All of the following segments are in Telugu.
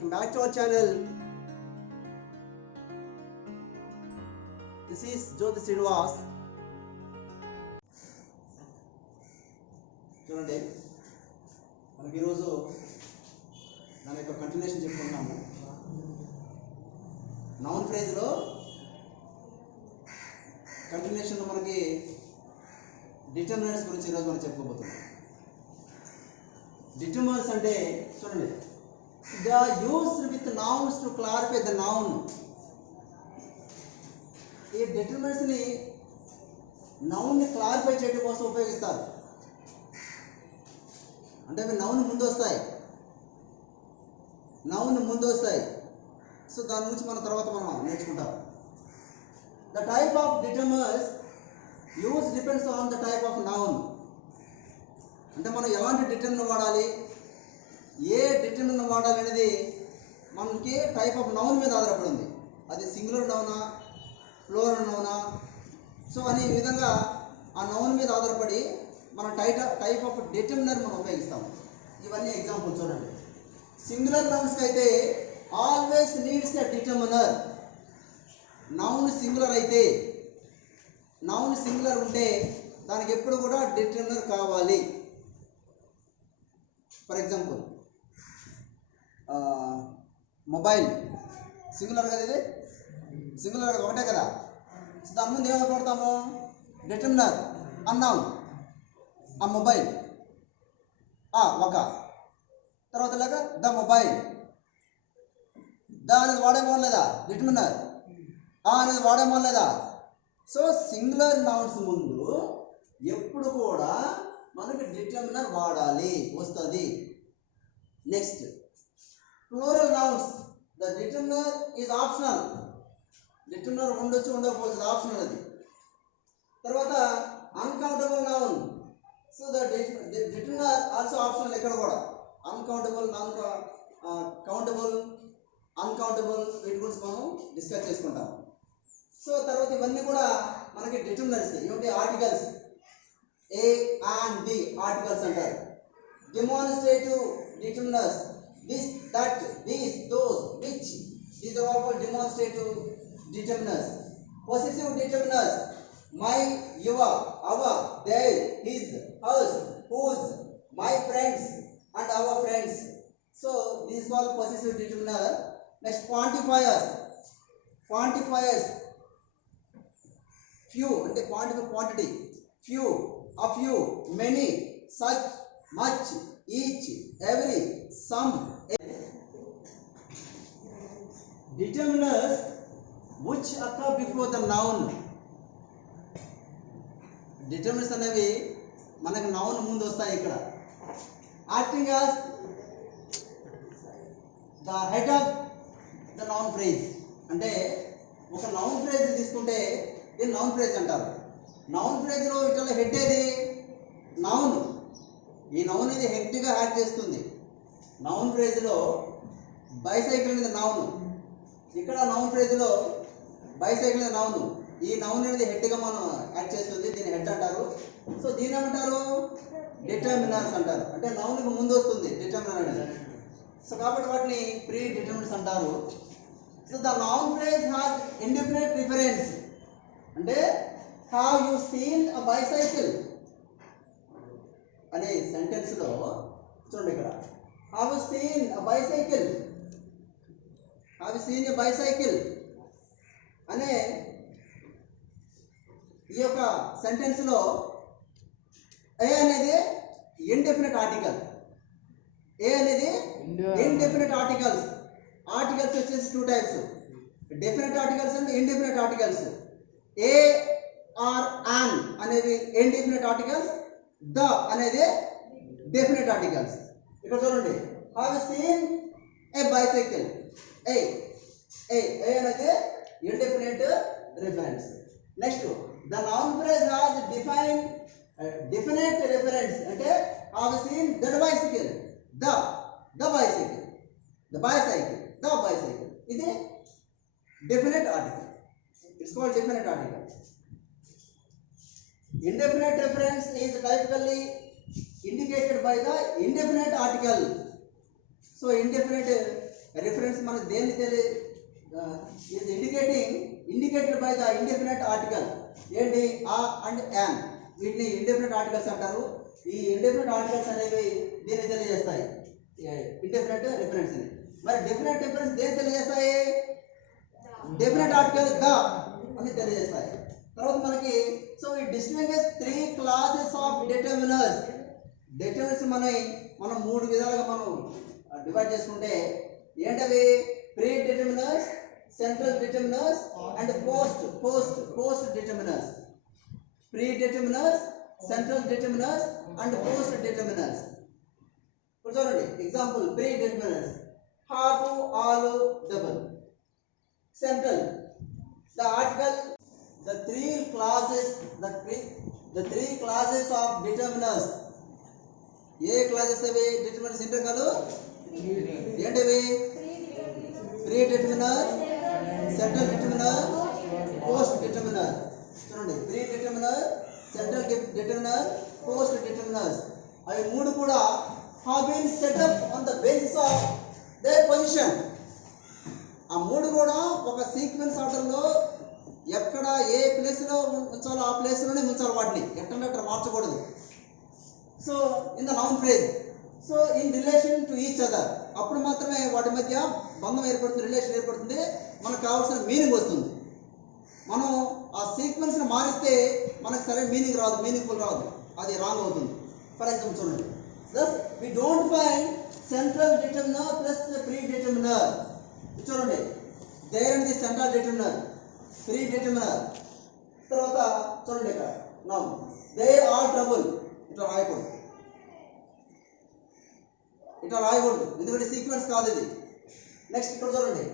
Welcome back to our channel. This is Jyoti Srinivas. చూడండి, మనకి ఈరోజు దాని యొక్క కంటిన్యూషన్ చెప్పుకుంటున్నాము. నౌన్ ఫ్రేజ్లో కంటిన్యూషన్లో మనకి డిటర్మినర్స్ గురించి ఈరోజు మనం చెప్పుకోబోతున్నాం. డిటర్మినర్స్ అంటే చూడండి, they are used with nouns to clarify the noun. ఈ డిటర్మినర్స్ ని నౌన్ ని క్లారిఫై చేయడం కోసం ఉపయోగిస్తారు. అంటే అవి నౌన్ ముందు వస్తాయి. సో దాని గురించి మన తర్వాత మనం నేర్చుకుంటాం. The type of determiners use depends on the type of noun. అంటే మనం ఎలాంటి డిటర్మినర్ వాడాలి, ఏ డిటర్మినర్ వాడాలి అనేది మనకి టైప్ ఆఫ్ నౌన్ మీద ఆధారపడి ఉంది. అది సింగులర్ నౌనా, ప్లూరల్ నౌనా, సో అనే విధంగా ఆ నౌన్ మీద ఆధారపడి మన టైప్ ఆఫ్ డిటర్మినర్ మనం ఉపయోగిస్తాం. ఇవన్నీ ఎగ్జాంపుల్ చూడండి. సింగులర్ నౌన్స్కి అయితే always needs a determiner. Noun singular అయితే, నౌన్ సింగులర్ ఉంటే దానికి ఎప్పుడు కూడా డిటర్మినర్ కావాలి. ఫర్ ఎగ్జాంపుల్ మొబైల్ సింగులర్ కదా, ఇది సింగులర్ ఒకటే కదా. సో దాని ముందు ఏమైనా కొడతాము, డిటర్మినర్ అన్నాం. ఆ మొబైల్ ఒక తర్వాత లేక ద మొబైల్, ద అనేది వాడేమో లేదా డిటర్మినర్, అనేది వాడేమో లేదా. సో సింగులర్ నౌన్స్ ముందు ఎప్పుడు కూడా మనకి డిటర్మినర్ వాడాలి వస్తుంది. Next plural nouns, the determiner is optional. Determiner ఉండొచ్చు, ఉండకపోవచ్చు, ఆప్షనల్ అది. తర్వాత uncountable noun, so the determiner also optional. ఇక్కడ కూడా అన్కౌంటబుల్, కౌంటబుల్, అన్కౌంటబుల్, వీటి గురించి మనం డిస్కస్ చేసుకుంటాం. సో తర్వాత ఇవన్నీ కూడా మనకి డిటర్మినర్స్. ఏమిటి, articles. A and b articles అంటారు. Demonstrative determiners, this, that, these, those, which, these are all called demonstrative determiners. Possessive determiners, my, your, our, their, his, hers, whose, my friends and our friends. So these are all possessive determiner. Next quantifiers. Quantifiers, few అంటే quantity, few, a few, many, such, much, each, every, some. Determiners which occur before the noun. Determiners అనేవి మనకు నౌన్ ముందు వస్తాయి. ఇక్కడ acting as the head of the noun phrase. అంటే ఒక నౌన్ ఫ్రేజ్ తీసుకుంటే దీన్ని నౌన్ ఫ్రేజ్ అంటారు. నౌన్ ఫ్రేజ్లో ఇట్లా హెడ్ ఏది, నౌన్. ఈ నౌన్ ఇది హెడ్గా యాడ్ చేస్తుంది. నౌన్ ఫ్రేజ్లో బైసైకిల్ అనేది నౌన్. ఇక్కడ నౌన్ ఫ్రేజ్లో బైసైకిల్ అనేది నౌన్. ఈ నౌన్ అనేది హెడ్గా మనం యాడ్ చేస్తుంది, దీన్ని హెడ్ అంటారు. సో దీని ఏమంటారు, డిటర్మినర్స్ అంటారు. అంటే నౌన్కి ముందు వస్తుంది డిటర్మినర్ అనేది. సో కాబట్టి వాటిని ప్రీ డిటర్మినర్స్ అంటారు. So the noun phrase has indefinite reference. అంటే have you seen a bicycle అనే సెంటెన్స్లో చూడండి, ఇక్కడ have you seen a bicycle, have you seen a bicycle అనే ఈ యొక్క సెంటెన్స్లో ఏ అనేది ఇండెఫినిట్ ఆర్టికల్. ఏ అనేది ఇండెఫినిట్ ఆర్టికల్స్. ఆర్టికల్స్ వచ్చేసి two types, definite articles and indefinite articles. A or an అనేవి ఇండెఫినిట్ ఆర్టికల్స్, ద అనేది డెఫినిట్ ఆర్టికల్స్. ఇక్కడ చూడండి, have you seen a bicycle. A అనేది indefinite reference. Next the noun phrase has define definite reference. అంటే have seen the bicycle, the bicycle, the bicycle, the bicycle. ఇది definite article. It's called definite article. Indefinite reference is typically indicated by the indefinite article. So indefinite reference మనకు దేన్ని తెలియ is indicated by the indefinite article. ఏంటి ఆ అండ్ యాన్, వీటిని ఇండెఫినెట్ ఆర్టికల్స్ అంటారు. ఈ ఇండెఫినెట్ ఆర్టికల్స్ అనేవి దీన్ని తెలియజేస్తాయి, ఇండెఫినెట్ రిఫరెన్స్ ని. మరి డెఫినెట్ రిఫరెన్స్ దేన్ని తెలియజేస్తాయి? డెఫినెట్ ఆర్టికల్ ద అని తెలియజేస్తాయి. తర్వాత మనకి సో ఈ distinguish 3 classes of determiners. Determiners మనం 3 విధాలుగా మనం డివైడ్ చేసుకుంటే ఏంటవి? Pre determiners, central determiners and post determiners. Pre determiners, central determiners and post determiners. ఇప్పుడు చూడండి example. Pre determiners half, all, double. Central the article, the three classes of determiners. ఏ క్లాసెస్ అవి? డిటర్మినర్స్ ఎన్ని రకాలు? ఏంటివి? Pre determiner, central determiner, post determiner. చూడండి, pre determiner, central determiner, post determiners అవి 3 కూడా have been set up on the basis of their position. ఆ 3 కూడా ఒక సీక్వెన్స్ ఆర్డర్లో ఎక్కడ ఏ ప్లేస్లో ఉంచాలో ఆ ప్లేస్లోనే ఉంచాలి, వాటిని ఎక్కడ మార్చకూడదు. So in the noun phrase, so in relation to each other, అప్పుడు మాత్రమే వాటి మధ్య బంధం ఏర్పడుతుంది, రిలేషన్ ఏర్పడుతుంది, మనకు కావాల్సిన మీనింగ్ వస్తుంది. మనం ఆ సీక్వెన్స్ని మారిస్తే మనకు సరైన మీనింగ్ రాదు, మీనింగ్ఫుల్ రాదు, అది రాంగ్ అవుతుంది. ఫర్ ఎగ్జాంపుల్ చూడండి, thus we don't find central determiner plus the predeterminer. చూడండి, their and the central determiner, predeterminer. తర్వాత చూడండి ఇక్కడ నౌ దే ఆర్ ట్రబుల్. ఇట్లా రాయకూడదు, ఎందుకంటే సీక్వెన్స్ కాదు ఇది. నెక్స్ట్ ఇక్కడ చూడండి,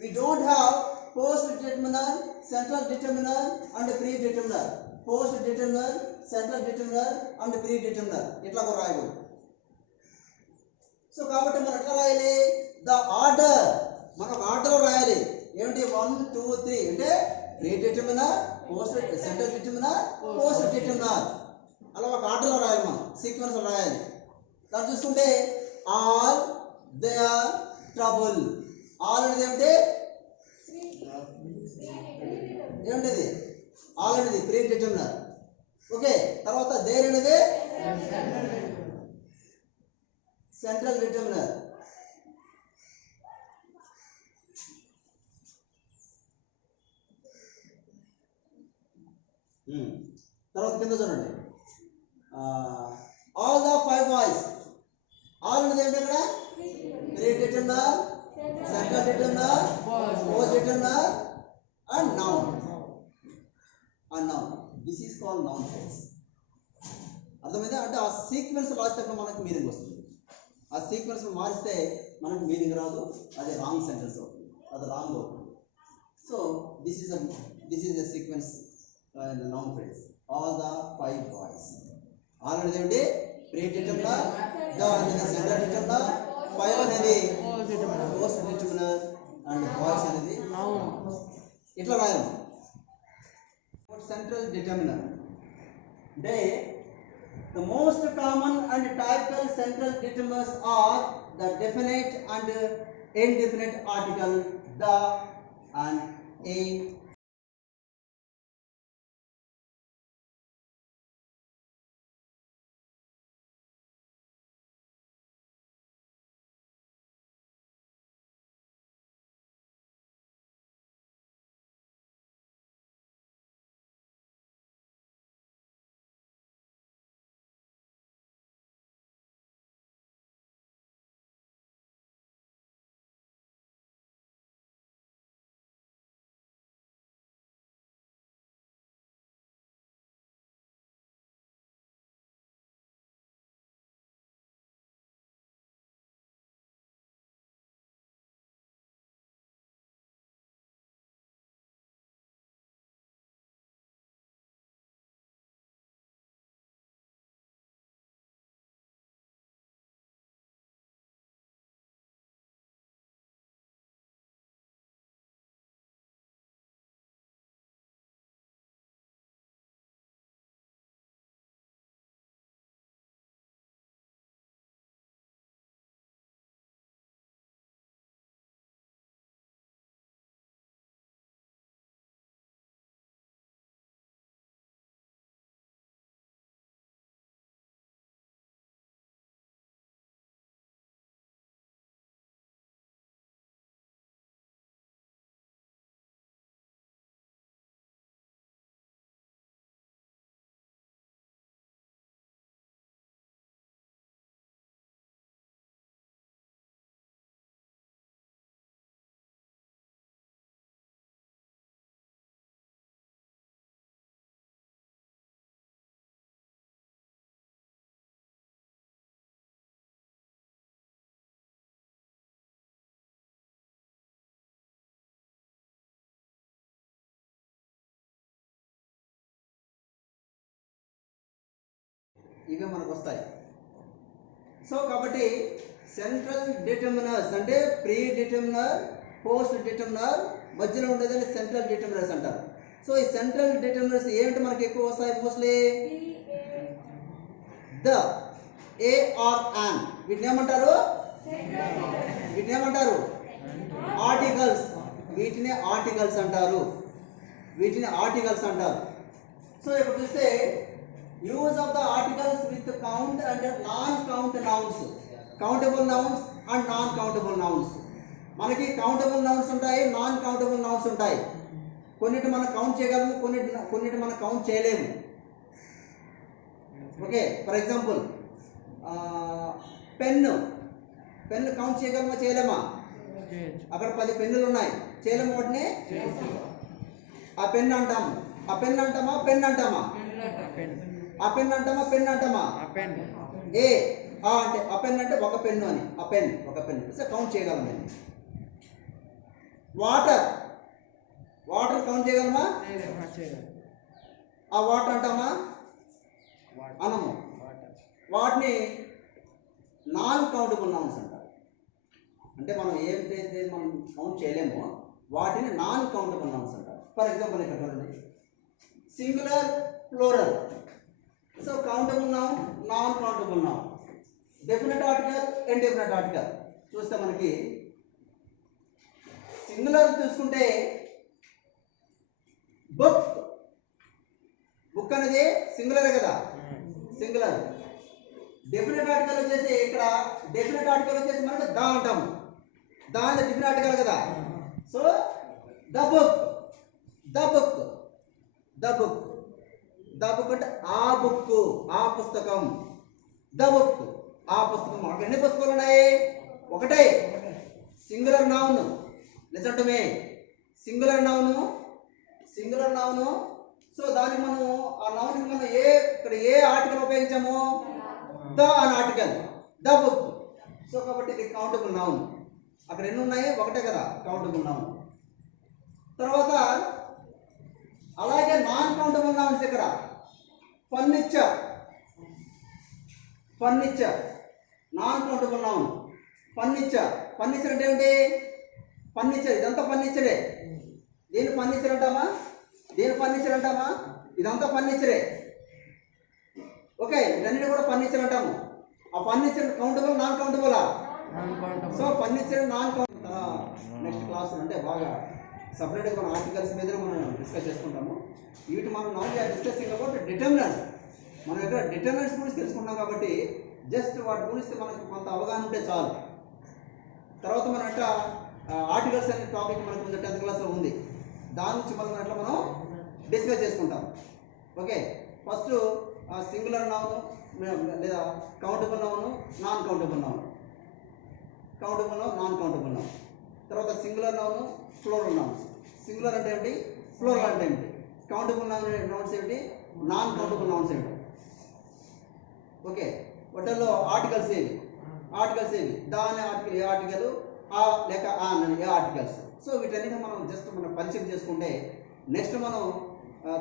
we don't have postdeterminer, central determiner and predeterminer. Post determiner, central determiner and predeterminer ఇట్లా కూడా రాయకూడదు. సో కాబట్టి మనం ఎట్లా రాయాలి? ద ఆర్డర్, మనం ఆర్డర్లో రాయాలి. ఏమిటి? 1, 2, 3 అంటే predeterminer, post, central determiner, post determiner, అలా ఒక ఆర్డర్లో రాయాలి, మనం సీక్వెన్స్ రాయాలి. దాన్ని చూసుకుంటే all they are trouble. All అనేది ఏమిటి? ఏమిటిది? ఆల్ అనేది ప్రీ డిటర్మినర్. ఓకే, తర్వాత దేర్ అనేది సెంట్రల్ డిటర్మినర్. తర్వాత కింద చూడండి, ఆల్ ద 5 బాయ్స్. ఆల్ అనేది ఏంటి? ఇక్కడ pre determiner, central determiner, post determiner and noun. This is called noun phrase. అర్థమైందా? అంటే ఆ సీక్వెన్స్ రాసేటప్పుడు మనకు మీనింగ్ వస్తుంది. ఆ సీక్వెన్స్ మారిస్తే మనకు మీనింగ్ రాదు, అది రాంగ్ సెంటెన్స్ అవుతుంది, అది రాంగ్ అవుతుంది. So this is the sequence in the noun phrase. All the 5 boys. All అనేది ఏంటి? ప్రీ డిటర్మినర్, ద అనేది సెంట్రల్ డిటర్మినర్, 5 అనేది పోస్ట్ డిటర్మినర్ అండ్ బాయ్స్ అనేది నౌన్. ఇట్లా రాయాలి. సెంట్రల్ డిటర్మినర్ అంటే the most common and typical central determiners are the definite and indefinite article the and a ఇవే మనకు వస్తాయి. సో కాబట్టి సెంట్రల్ డిటర్మినర్స్ అంటే ప్రీ డిటర్మినర్, పోస్ట్ డిటర్మినర్, మధ్యలో ఉండేదని సెంట్రల్ డిటర్మినర్స్ అంటారు. సో ఈ సెంట్రల్ డిటర్మినర్స్ ఏంటి మనకి ఎక్కువ వస్తాయి? Mostly the, a or an. వీటిని ఏమంటారు? వీటిని ఏమంటారు? ఆర్టికల్స్. వీటిని ఆర్టికల్స్ అంటారు. వీటిని ఆర్టికల్స్ అంటారు. సో ఇప్పుడు చూస్తే use of the articles with count and non count nouns. Countable nouns and non countable nouns. మనకి కౌంటబుల్ నౌన్స్ ఉంటాయి, నాన్ కౌంటబుల్ నౌన్స్ ఉంటాయి. కొన్నిటి మనం కౌంట్ చేయగలము, కొన్నిటి మనం కౌంట్ చేయలేము. Okay, for example pen. Pen count చేయగలమా, చేయలేమా? అక్కడ 10 పెన్నులు ఉన్నాయి, చేయలేము వాటిని. ఆ పెన్ను అంటాము. ఆ పెన్ను అంటామా, పెన్ అంటామా? ఆ పెన్ అంటామా, పెన్ అంటామా? ఏ అంటే ఆ పెన్ అంటే ఒక పెన్ను అని. ఆ పెన్ ఒక పెన్ను సో కౌంట్ చేయగలం. వాటర్, వాటర్ కౌంట్ చేయగలమా? ఆ వాటర్ అంటామా, అనము. వాటిని నాన్ కౌంటబుల్ నౌన్స్ అంటారు. అంటే మనం ఏదైతే మనం కౌంట్ చేయలేమో వాటిని నాన్ కౌంటబుల్ నౌన్స్ అంటారు. ఫర్ ఎగ్జాంపుల్ ఇక్కడ చూడండి, singular, plural. So countable noun, non countable noun, definite article, indefinite article. చూస్తే మనకి సింగులర్ చూసుకుంటే బుక్. బుక్ అనేది సింగులరే కదా, సింగులర్. డెఫినెట్ ఆర్టికల్ వచ్చేసి ఇక్కడ డెఫినెట్ ఆర్టికల్ వచ్చేసి మనకు ద అంటాము. ద అంటే డెఫినెట్ ఆర్టికల్ కదా. So the book, the book, the book. The book అంటే ఆ బుక్, ఆ పుస్తకం. ద బుక్, ఆ పుస్తకం. అక్కడ ఎన్ని పుస్తకాలు ఉన్నాయి? ఒకటే. Singular noun. Listen to me. Singular noun, singular noun. So దానికి మనం ఆ నౌన్ మనం ఇక్కడ ఏ ఆర్టికల్ ఉపయోగించాము? The an article, the book. So కాబట్టి ఇది కౌంటబుల్ నౌన్. అక్కడ ఎన్ని ఉన్నాయి? ఒకటే కదా, కౌంటబుల్ నౌన్. తర్వాత అలాగే నాన్ కౌంటబుల్ నౌన్స్ ఇక్కడ furniture. Furniture non countable noun. Furniture, furniture అంటే ఏంటి? ఫర్నిచర్ ఇదంతా ఫర్నిచరే. దీని ఫర్నిచర్ అంటామా, దీని ఫర్నిచర్ అంటామా? ఇదంతా ఫర్నిచరే. ఓకే, ఇవన్నీ కూడా ఫర్నిచర్ అంటాము. ఆ ఫర్నిచర్ కౌంటబుల్, నాన్ కౌంటబులా? So furniture non countable. Next class అంటే బాగా సపరేట్గా మన ఆర్టికల్స్ మీద మనం డిస్కస్ చేసుకుంటాము. వీటి మనం నౌ వీఆర్ డిస్కసింగ్ అబౌట్ డిటర్మినర్స్. మనం ఇక్కడ డిటర్మినర్స్ గురించి తెలుసుకుంటాం కాబట్టి జస్ట్ వాటి గురించి మనకు కొంత అవగాహన ఉంటే చాలు. తర్వాత మనం అట్లా ఆర్టికల్స్ అనే టాపిక్ మనకు 10th క్లాస్లో ఉంది. దాని నుంచి మనం అట్లా మనం డిస్కస్ చేసుకుంటాం. ఓకే, ఫస్ట్ సింగులర్ నౌన్ లేదా countable noun, non countable noun. Countable noun, non countable noun. తర్వాత singular noun, plural nouns. Singular అంటే ఏమిటి, ప్లూరల్ అంటే ఏమిటి, కౌంటబుల్ నౌన్స్ ఏమిటి, నాన్ కౌంటబుల్ నౌన్స్ ఏమిటి. ఓకే, వాటిల్లో ఆర్టికల్స్ ఏవి? ఆర్టికల్స్ ఏవి? దా అనే ఆర్టికల్ ఏ ఆర్టికల్, ఆ లేక ఆ అనే ఏ ఆర్టికల్స్. సో వీటన్నిటిని మనం జస్ట్ మనం పరిచయం చేసుకుంటే నెక్స్ట్ మనం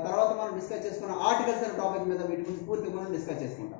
తర్వాత మనం డిస్కస్ చేసుకున్న ఆర్టికల్స్ అనే టాపిక్ మీద వీటి గురించి పూర్తిగా మనం డిస్కస్ చేసుకుంటాం.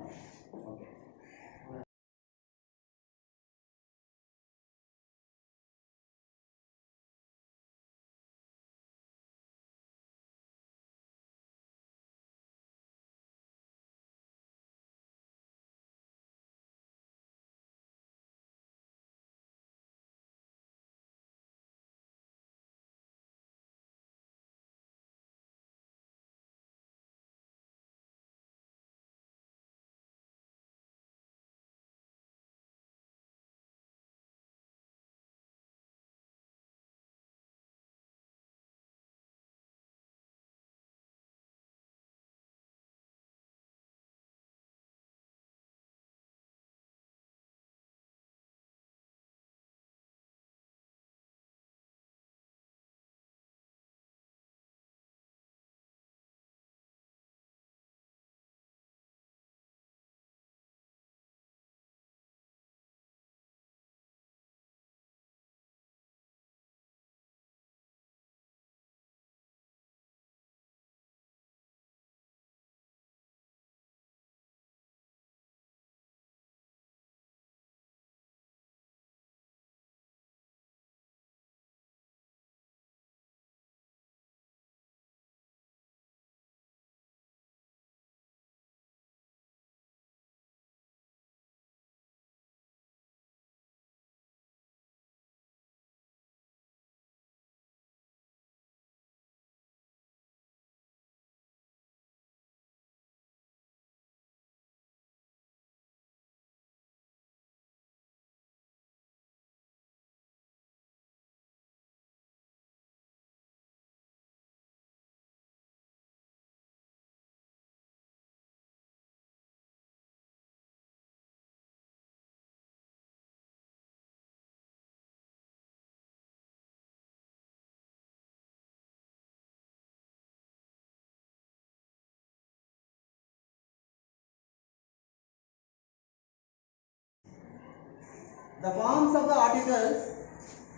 The forms of the articles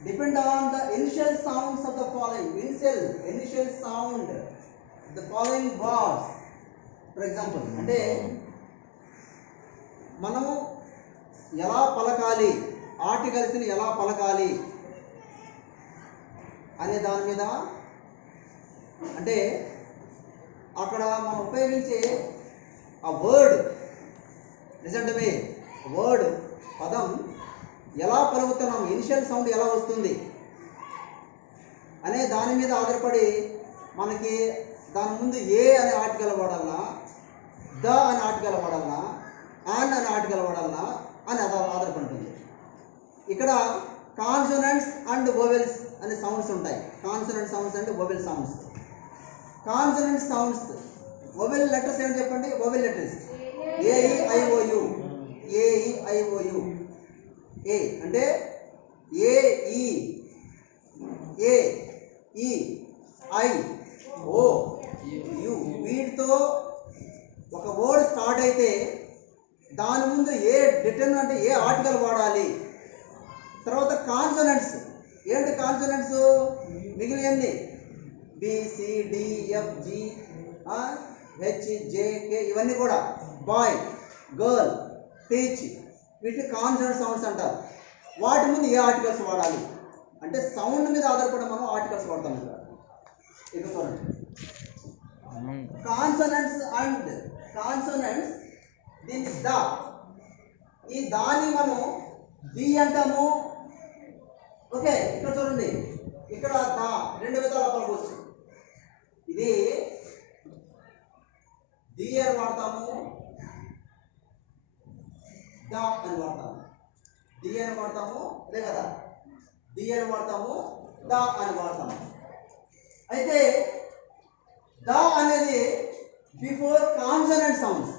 depend on the initial sounds of the following. Initial sound, the following words. For example, అంటే మనము ఎలా పలకాలి, ఆర్టికల్స్ని ఎలా పలకాలి అనే దాని మీద, అంటే అక్కడ మనం ఉపయోగించే ఆ వర్డ్, నిజంటే వర్డ్ పదం ఎలా పలుకుతున్నాం, ఇనిషియల్ సౌండ్ ఎలా వస్తుంది అనే దాని మీద ఆధారపడి మనకి దాని ముందు ఏ అనే ఆర్టికల్ వాడాలన్నా, ద అనే ఆర్టికల్ వాడాలన్నా, అన్ అనే ఆర్టికల్ వాడాలన్నా అని ఆధారపడుతుంది. ఇక్కడ కాన్సోనెంట్స్ అండ్ వోవెల్స్ అనే సౌండ్స్ ఉంటాయి. Consonant sounds and vowel sounds. Consonant sounds, vowel letters ఏమని చెప్పండి? Vowel letters AEIOU. ఏఈఐఓయు. ఏ అంటే ఏఈ, ఏ ఈ, ఐ, ఓ, యు. వీటితో ఒక వర్డ్ స్టార్ట్ అయితే దాని ముందు ఏ డిటర్మినెంట్ అంటే ఏ ఆర్టికల్ వాడాలి. తర్వాత కాన్సోనెంట్స్. ఏంటి కాన్సోనెంట్స్? మిగిలినన్ని BCDFG HJK ఇవన్నీ కూడా బాయ్, గర్ల్, టీచ్, వీటిని కాన్సోనెంట్ సౌండ్స్ అంటారు. వాటి ముందు ఏ ఆర్టికల్స్ వాడాలి అంటే సౌండ్ మీద ఆధారపడి మనం ఆర్టికల్స్ వాడతాం. ఇక్కడ చూడండి, కాన్సోనెంట్స్ అండ్ కాన్సోనెంట్స్, దీన్ని ద, ఈ దాన్ని మనం ది అంటాము. ఓకే, ఇక్కడ చూడండి, ఇక్కడ ద రెండు విధాలు పలకొచ్చు. ఇది ది అని వాడతాము, ద అని వాడతాము. ది అని వాడతాము, అదే కదా, ది అని వాడతాము, ద అని వాడతాము. అయితే ద అనేది బిఫోర్ కాన్సోనెంట్ సౌండ్స్.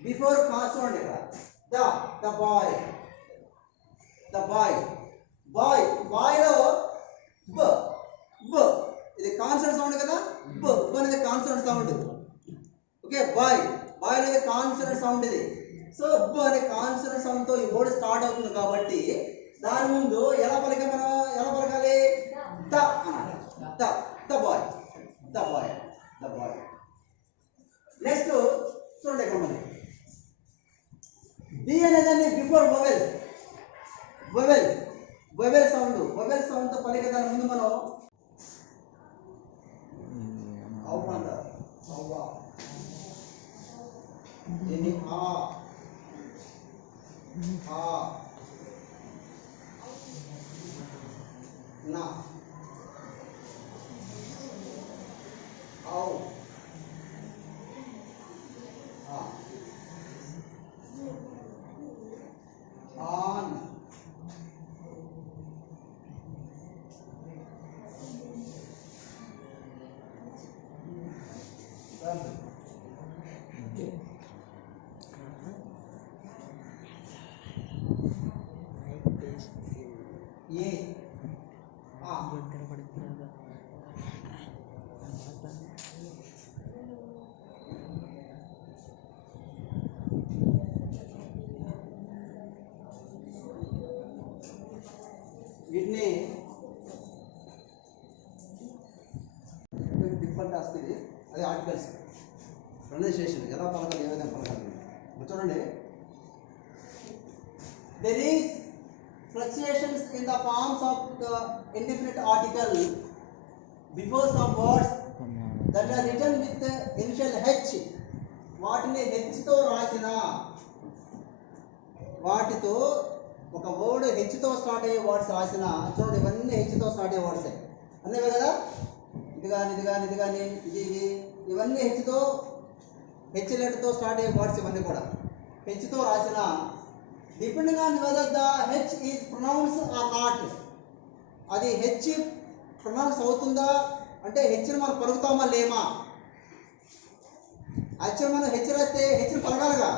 బిఫోర్ చూడండి ఇక్కడ the boy, the boy, boy, బాయ్లో బ, బ ఇది కాన్సోనెంట్ సౌండ్ కదా. బ అనేది consonant sound. Okay, boy, boy అనేది కాన్సోనెంట్ సౌండ్ ఇది. సో బ అనే కాన్సోనెంట్ సౌండ్ తో ఈ వర్డ్ స్టార్ట్ అవుతుంది కాబట్టి దాని ముందు ఎలా పలకాలి? ద అనాలి. The, the boy, the boy, the bye. Next చూడండి ఇక్కడ మరి ది అనేదాన్ని before vowel, vowel, vowel sound, vowel sound తో పలికే దాని ముందు మనం అవ్వ అంటారు. అవ్వ, దీన్ని ఆ, నా, ఔ, ఆన్, ఏ, ఆ. వీటిని డిఫరెంట్ టాస్క్ ఇది. అది ఆర్టికల్స్ ప్రొనౌన్సియేషన్ ఎలా పలకాలి, ఏ విధంగా పలకాలి. చూడండి, there is fluctuations in the forms of the indefinite article before some words that are written with the initial H. వాటిని H తో రాసిన, వాటితో ఒక వర్డ్ H తో స్టార్ట్ అయ్యే వర్డ్స్ రాసిన. చూడండి, ఇవన్నీ H తో స్టార్ట్ అయ్యే వర్డ్సే అన్నవే కదా. ఇది కానీ, ఇది కానీ, ఇది కానీ, ఇది ఇవన్నీ H లెటర్తో స్టార్ట్ అయ్యే వర్డ్స్ ఇవన్నీ కూడా H తో రాసిన. Depending on whether the H is pronounce or not. అది H ప్రొనౌన్స్ అవుతుందా అంటే Hని మనం పలుకుతామా లేమా. యాక్చువల్ మనం H రాస్తే Hని పలకాలగా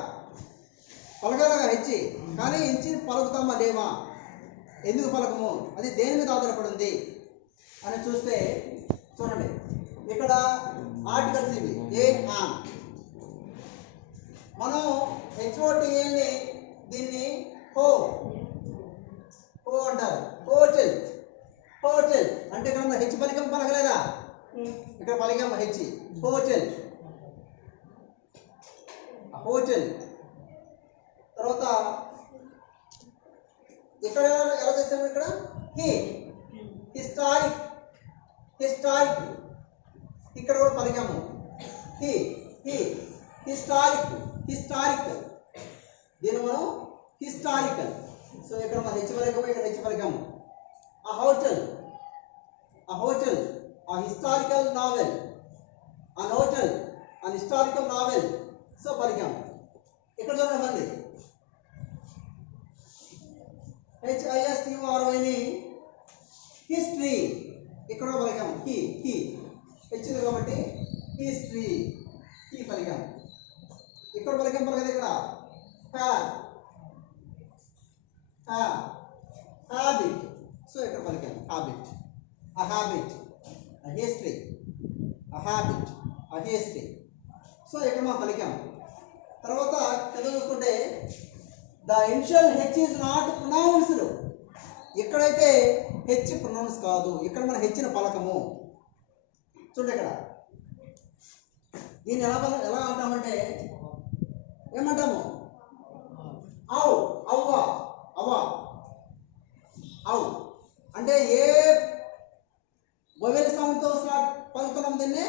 H, కానీ Hని పలుకుతామా లేమా, ఎందుకు పలకము, అది దేని మీద ఆధారపడింది అని చూస్తే చూడండి, ఇక్కడ ఆర్టికల్స్ ఇవి ఏ, ఆన్. మనం HOTLని దీన్ని హో, ఓ అంటారు. హోటల్ హోటల్ అంటే ఇక్కడ ఉన్న హెచ్ పలికం పలకలేదా? ఇక్కడ పలికం హెచ్. Hotel hotel. తర్వాత ఇక్కడ ఎలా చేస్తాము? ఇక్కడ హీ హిస్టారిక్ హిస్టారిక్ ఇక్కడ కూడా పలికాము. హీ హీ హిస్టారిక్ హిస్టారిక్ దీన్ని మనం హిస్టారికల్. సో ఇక్కడ మన హెచ్ పలికము, ఇక్కడ H పలికము. A hotel a historical novel, an hotel an historical novel. So పలికాము. ఇక్కడ చూడండి మళ్ళీ HISTORY హిస్టరీ. ఇక్కడ పలికాము హీ హెచ్ కాబట్టి హిస్టరీ హీ పలికాము. ఇక్కడ పలికాం పలకదు. ఇక్కడ హ్యాబిట్. సో ఇక్కడ పలికాము habit. a habit, a history, a habit, a history. సో ఇక్కడ మనం పలికాము. తర్వాత కింద చూసుకుంటే the initial H is not pronounced. ఇక్కడైతే హెచ్ ప్రొనౌన్స్ కాదు, ఇక్కడ మనం హెచ్చిన పలకము. చూడండి ఇక్కడ దీన్ని ఎలా అంటామంటే ఏమంటాము? అవ్ అవ్వ అవ్వ అవ్ అంటే ఏ వొవెల్ సౌండ్ తో స్టార్ట్ పలుకుతున్నాము దీన్ని?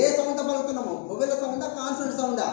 ఏ సౌండ్ తో పలుకుతున్నాము? Vowel సౌండా consonant సౌండా?